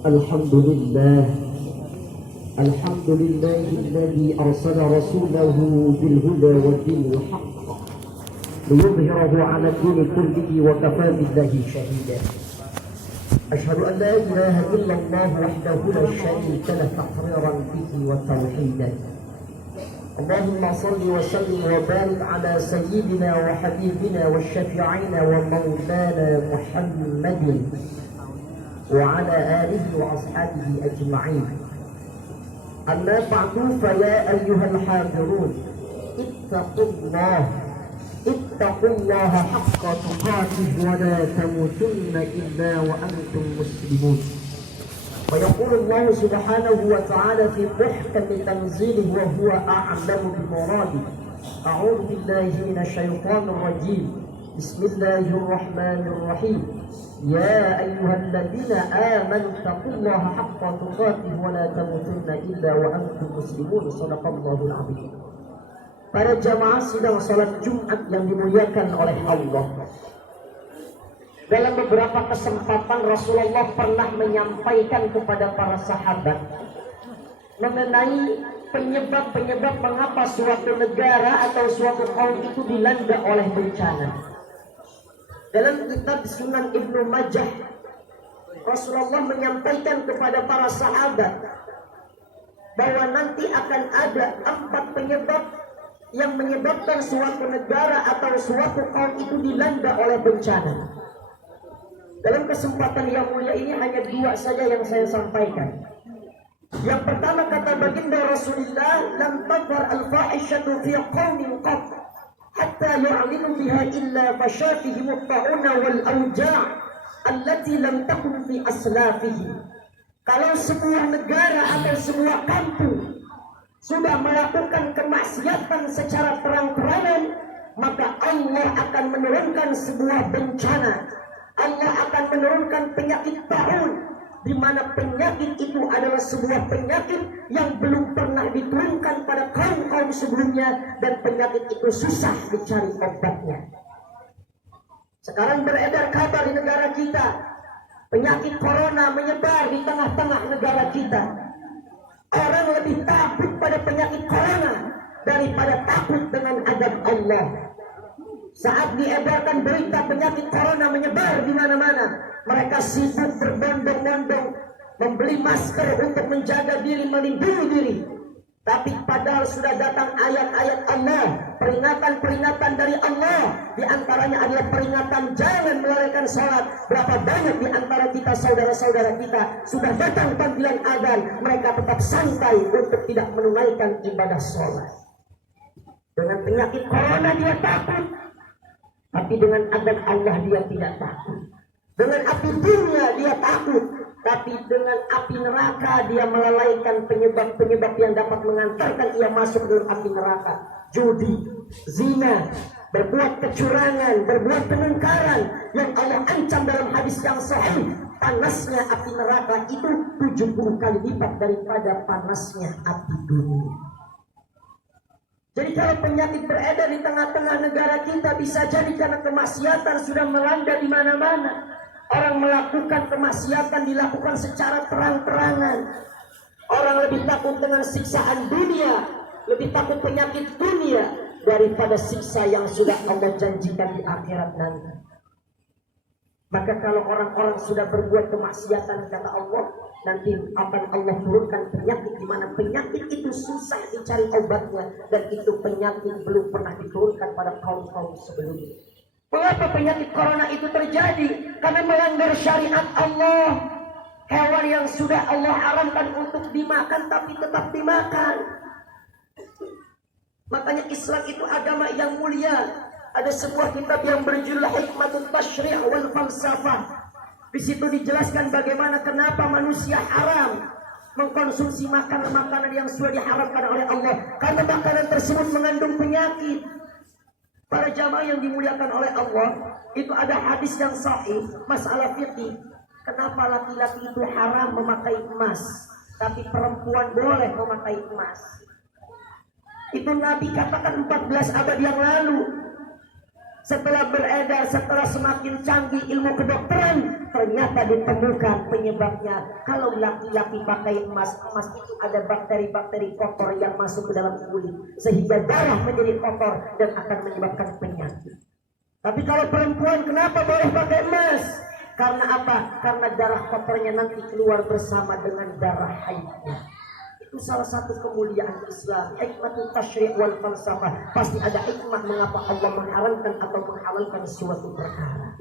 الحمد لله الذي أرسل رسوله بالهدى ودين الحق ليظهره على الدين كله وكفى بالله شهيدا. أشهد أن لا إله إلا الله وحده لا شريك له تقريرا به وتوحيدا. اللهم صل وسلم وبارك على سيدنا وحبيبنا وشفيعنا ومولانا محمد وعلى آله وأصحابه أجمعين. أما بعد فيا أيها الحاضرون اتقوا الله حق تقاته ولا تموتن إلا وأنتم مسلمون. ويقول الله سبحانه وتعالى في محكم تنزيله وهو أعلم بمراده: أعوذ بالله من الشيطان الرجيم. بسم الله الرحمن الرحيم. يا أيها الذين آمنوا اتقوا الله حق تقاته ولا تموتن إلا وأنتم مسلمون. صدق الله العظيم. Para jamaah sidang salat Jumat yang dimuliakan oleh Allah, dalam beberapa kesempatan Rasulullah pernah menyampaikan kepada para sahabat mengenai penyebab-penyebab mengapa suatu negara atau suatu kaum itu dilanda oleh bencana. Dalam kitab Sunan Ibnu Majah, Rasulullah menyampaikan kepada para sahabat bahwa nanti akan ada 4 penyebab yang menyebabkan suatu negara atau suatu kaum itu dilanda oleh bencana. Dalam kesempatan yang mulia ini hanya 2 saja yang saya sampaikan. Yang pertama, kata baginda Rasulullah, lam tadhar al-fahishatu fi qaumin qat hatta yu'linu biha illa fashafihim at-ta'una wal awja' allati lam takun fi aslafihim. Kalau sebuah negara atau sebuah kampung sudah melakukan kemaksiatan secara terang-terangan, maka Allah akan menurunkan sebuah bencana. Allah akan menurunkan penyakit taun, di mana penyakit itu adalah sebuah penyakit yang belum pernah diturunkan pada kaum-kaum sebelumnya, dan penyakit itu susah dicari obatnya. Sekarang beredar kabar di negara kita, penyakit corona menyebar di tengah-tengah negara kita. Orang lebih takut pada penyakit corona daripada takut dengan azab Allah. Saat diedarkan berita penyakit corona menyebar di mana-mana, mereka sibuk berbondong-bondong membeli masker untuk menjaga diri, melindungi diri. Tapi padahal sudah datang ayat-ayat Allah, peringatan-peringatan dari Allah. Di antaranya adalah peringatan jangan melalaikan sholat. Berapa banyak di antara kita, saudara-saudara kita, sudah datang panggilan azan, mereka tetap santai untuk tidak menunaikan ibadah sholat. Dengan penyakit corona dia takut, tapi dengan azan Allah dia tidak takut. Dengan api dunia dia takut, tapi dengan api neraka dia melalaikan penyebab-penyebab yang dapat mengantarkan ia masuk dalam api neraka. Judi, zina, berbuat kecurangan, berbuat kemungkaran yang Allah ancam dalam hadis yang sahih. Panasnya api neraka itu 70 kali lipat daripada panasnya api dunia. Jadi kalau penyakit beredar di tengah-tengah negara kita, bisa jadi karena kemaksiatan sudah melanda di mana-mana. Orang melakukan kemaksiatan dilakukan secara terang-terangan. Orang lebih takut dengan siksaan dunia, lebih takut penyakit dunia daripada siksa yang sudah Allah janjikan di akhirat nanti. Maka kalau orang-orang sudah berbuat kemaksiatan, kata Allah, nanti akan Allah turunkan penyakit, di mana penyakit itu susah dicari obatnya, dan itu penyakit belum pernah diturunkan pada kaum-kaum sebelumnya. Mengapa penyakit corona itu terjadi? Karena melanggar syariat Allah. Hewan yang sudah Allah haramkan untuk dimakan tapi tetap dimakan. Makanya Islam itu agama yang mulia. Ada sebuah kitab yang berjudul Hikmatut Tasyri' wal Falsafah. Di situ dijelaskan bagaimana kenapa manusia haram mengkonsumsi makanan-makanan yang sudah diharamkan oleh Allah. Karena makanan tersebut mengandung penyakit. Para jamaah yang dimuliakan oleh Allah, itu ada hadis yang sahih, masalah fikih. Kenapa laki-laki itu haram memakai emas, tapi perempuan boleh memakai emas? Itu Nabi katakan 14 abad yang lalu. Setelah beredar, setelah semakin canggih ilmu kedokteran, ternyata ditemukan penyebabnya. Kalau laki-laki pakai emas, emas itu ada bakteri-bakteri kotor yang masuk ke dalam kulit sehingga darah menjadi kotor dan akan menyebabkan penyakit. Tapi kalau perempuan kenapa boleh pakai emas? Karena apa? Karena darah kotornya nanti keluar bersama dengan darah haidnya. Itu salah satu kemuliaan Islam. Hikmatul tasyri' wal falsafah. Pasti ada hikmah mengapa Allah mengharamkan atau menghalalkan suatu perkara.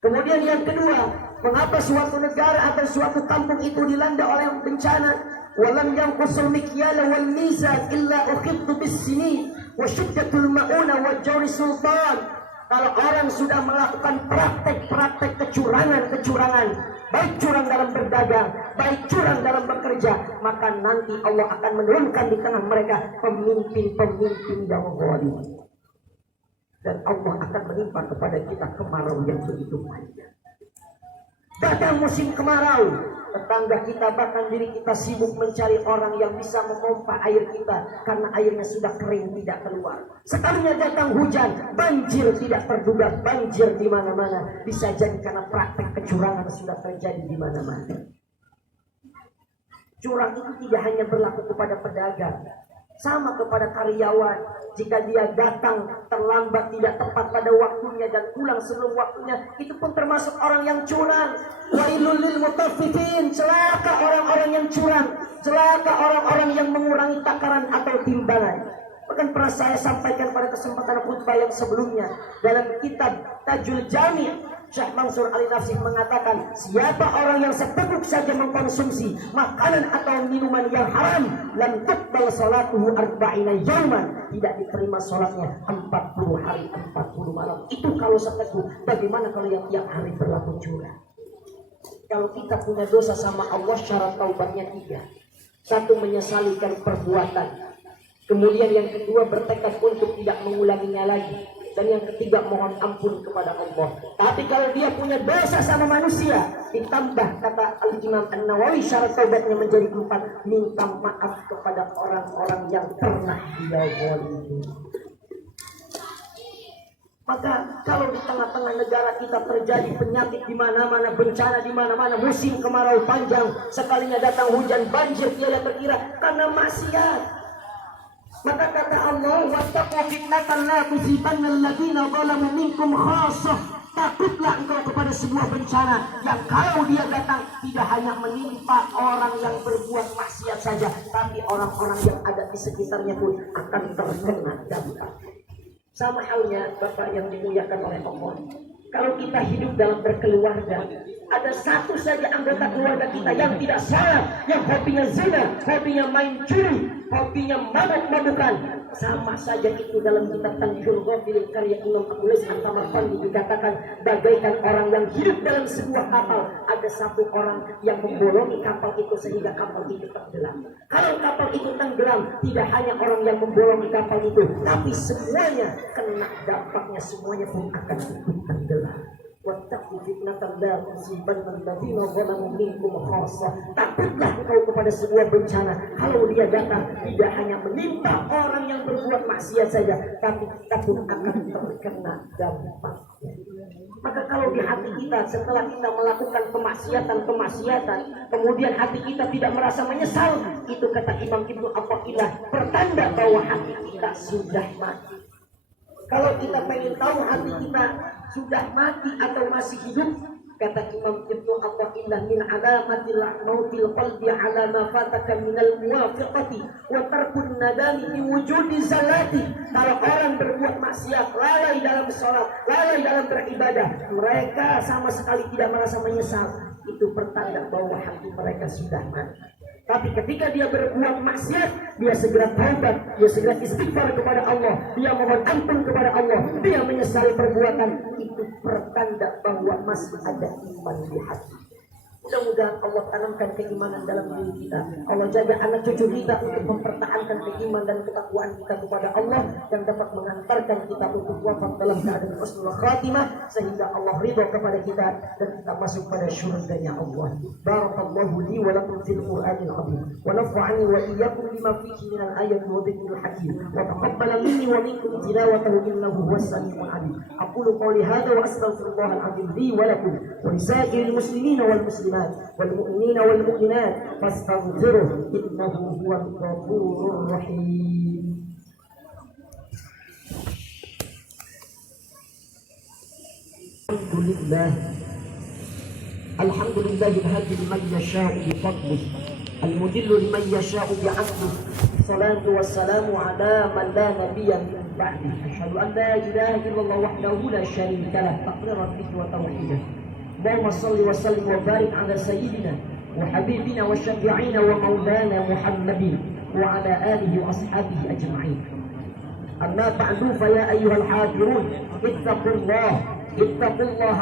Kemudian yang kedua, mengapa suatu negara atau suatu kampung itu dilanda oleh bencana? Walam yanqusul mikyala wal mizan illa ukhidtu bis-sinin wa syiddatul ma'una wa jawri sultan. Kalau orang sudah melakukan praktek-praktek kecurangan, baik curang dalam berdagang, baik curang dalam bekerja, maka nanti Allah akan menurunkan di tengah mereka pemimpin-pemimpin yang zalim. Dan Allah akan menimpa kepada kita kemarau yang begitu panjang. Datang musim kemarau, tetangga kita bahkan diri kita sibuk mencari orang yang bisa memompa air kita karena airnya sudah kering tidak keluar. Sekalinya datang hujan, banjir tidak terduga, banjir di mana-mana. Bisa jadi karena praktek kecurangan sudah terjadi di mana-mana. Curang itu tidak hanya berlaku kepada pedagang, sama kepada karyawan. Jika dia datang terlambat, tidak tepat pada waktunya dan pulang sebelum waktunya, itu pun termasuk orang yang curang. Wailul lil mutaffifin, celaka orang-orang yang curang, celaka orang-orang yang mengurangi takaran atau timbangan. Bahkan pernah saya sampaikan pada kesempatan khutbah yang sebelumnya dalam kitab Tajul Jami', Syekh Mansur Ali-Nafsih mengatakan, siapa orang yang seteguk saja mengkonsumsi makanan atau minuman yang haram, lam tuqbal salatuhu arba'ina yauman, tidak diterima salatnya 40 hari 40 malam. Itu kalau seteguk. Bagaimana kalau yang tiap hari berlaku curang? Kalau kita punya dosa sama Allah, syarat taubatnya 3. 1, menyesalikan perbuatan. Kemudian yang kedua, bertekad untuk tidak mengulanginya lagi. Dan yang ketiga, mohon ampun kepada Allah. Tapi kalau dia punya dosa sama manusia, ditambah kata Al-Imam An-Nawawi, syarat taubatnya menjadi 4, minta maaf kepada orang-orang yang pernah dia zalimi. Maka kalau di tengah-tengah negara kita terjadi penyakit di mana-mana, bencana di mana-mana, musim kemarau panjang, sekalinya datang hujan banjir tiada terkira karena maksiat. Maka kata Allah, wattaqu fitnatan la tusibanna alladziina zalamu minkum khassah. Takutlah engkau kepada sebuah bencana yang kalau dia datang tidak hanya menimpa orang yang berbuat maksiat saja, tapi orang-orang yang ada di sekitarnya pun akan terkena dampak. Sama halnya Bapak yang dimuliakan oleh Allah. Kalau kita hidup dalam berkeluarga, ada satu saja anggota keluarga kita yang tidak salah, yang hobinya zina, hobinya main judi, hobinya mabuk-mabukan, sama saja itu dalam kitab Tanjul Ghafil karya Imam Abu Lais At-Tamarfandi dikatakan bagaikan orang yang hidup dalam sebuah kapal. Ada satu orang yang membolongi kapal itu sehingga kapal itu tenggelam. Kalau kapal itu tenggelam, tidak hanya orang yang membolongi kapal itu, tapi semuanya kena dampaknya, semuanya pun akan ikut tenggelam. Wattaqu fitnatan la tusibanna alladziina zalamu minkum khassah. Takutlah engkau kepada sebuah bencana. Kalau dia datang tidak hanya menimpa orang yang berbuat maksiat saja, tapi takut akan terkena dampaknya. Maka kalau di hati kita setelah kita melakukan kemaksiatan, kemudian hati kita tidak merasa menyesal, itu kata Imam Ibnu Athaillah pertanda bahwa hati kita sudah mati. Kalau kita pengen tahu hati kita sudah mati atau masih hidup, kata Imam Ibnu Athaillah, min alamatil mautil qalbi ala ma fataka minal muwafiqati wa tarkun nadami fi wujudi zalati. Kalau orang berbuat maksiat, lalai dalam sholat, lalai dalam beribadah, mereka sama sekali tidak merasa menyesal, itu pertanda bahwa hati mereka sudah mati. Tapi ketika dia berbuat maksiat, dia segera taubat, dia segera istighfar kepada Allah, dia mohon ampun kepada Allah, dia menyesali perbuatan, itu pertanda bahwa masih ada iman di hati. Mudah-mudahan Allah tanamkan keimanan dalam diri kita. Allah jaga anak cucu kita untuk mempertahankan keimanan dan ketakwaan kita kepada Allah, yang dapat mengantarkan kita untuk wafat dalam keadaan husnul khatimah, sehingga Allah ridha kepada kita dan kita masuk pada syurganya Allah. Barakallahu li wa lakum fil Qur'anil azim wa nafa'ani wa iyyakum bima fihi minal ayati wa dhikril hakim wa taqabbala minni wa minkum tilawatahu innahu huwas samiul alim. Aqulu qawli hadha wa astaghfirullahal azim li wa lakum wa lisa'iril muslimin wal muslimat والمؤمنين والمؤمنات فاستغفروه إنه هو الغفور الرحيم. الحمد لله الهادي لمن يشاء بفضله المذل لمن يشاء بعدله. الصلاة والسلام على من لا نبي من بعده. أشهد أن لا إله إلا الله وحده لا شريك له تقريرا به وتوحيدا. اللهم صل وسلم وبارك على سيدنا وحبيبنا وشفيعنا ومولانا محمد وعلى آله وأصحابه أجمعين. أما بعد فيا أيها الحاضرون اتقوا الله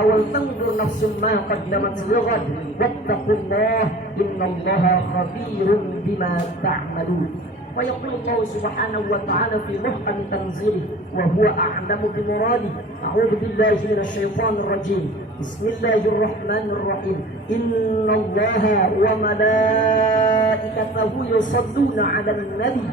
ولتنظر نفس ما قدمت لغد واتقوا الله إن الله خبير بما تعملون. ويقول الله سبحانه وتعالى في محكم تنزيله وهو أعلم بمراده. أعوذ بالله من الشيطان الرجيم. بسم الله الرحمن الرحيم. إن الله وملائكته يصلون على النبي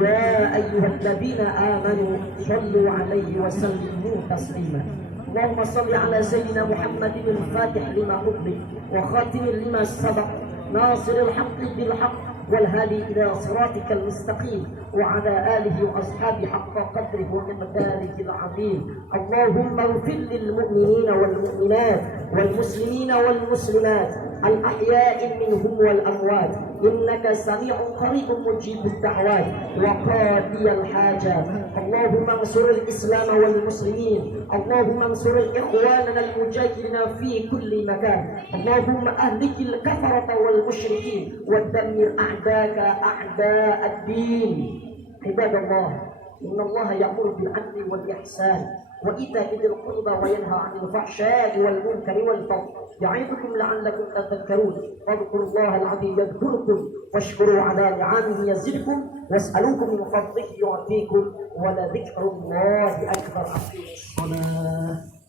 يا أيها الذين آمنوا صلوا عليه وسلموا تسليما. اللهم صل على سيدنا محمد الفاتح لما أغلق وخاتم لما سبق ناصر الحق بالحق والهادي إلى صراطك المستقيم وعلى آله وأصحابه حق قدره ومقداره العظيم. اللهم اغفر للمؤمنين والمؤمنات والمسلمين والمسلمات الأحياء منهم والأموات إنك سميع قريب مجيب الدعوات وقاضي الحاجات. اللهم انصر الإسلام والمسلمين. اللهم انصر إخواننا المجاهدين في كل مكان. اللهم أهلك الكفرة والمشركين ودمر أعداءك أعداء الدين. عباد الله إن الله يأمر بالعدل والإحسان وإيتاء ذي القربى وينهى عن الفحشاء والمنكر والبغي يعظكم لعلكم تذكرون. فاذكروا الله العظيم يذكركم واشكروا على نعمه يزدكم واسألوكم من فضله يعطيكم ولذكر الله أكبر. أقيموا الصلاة.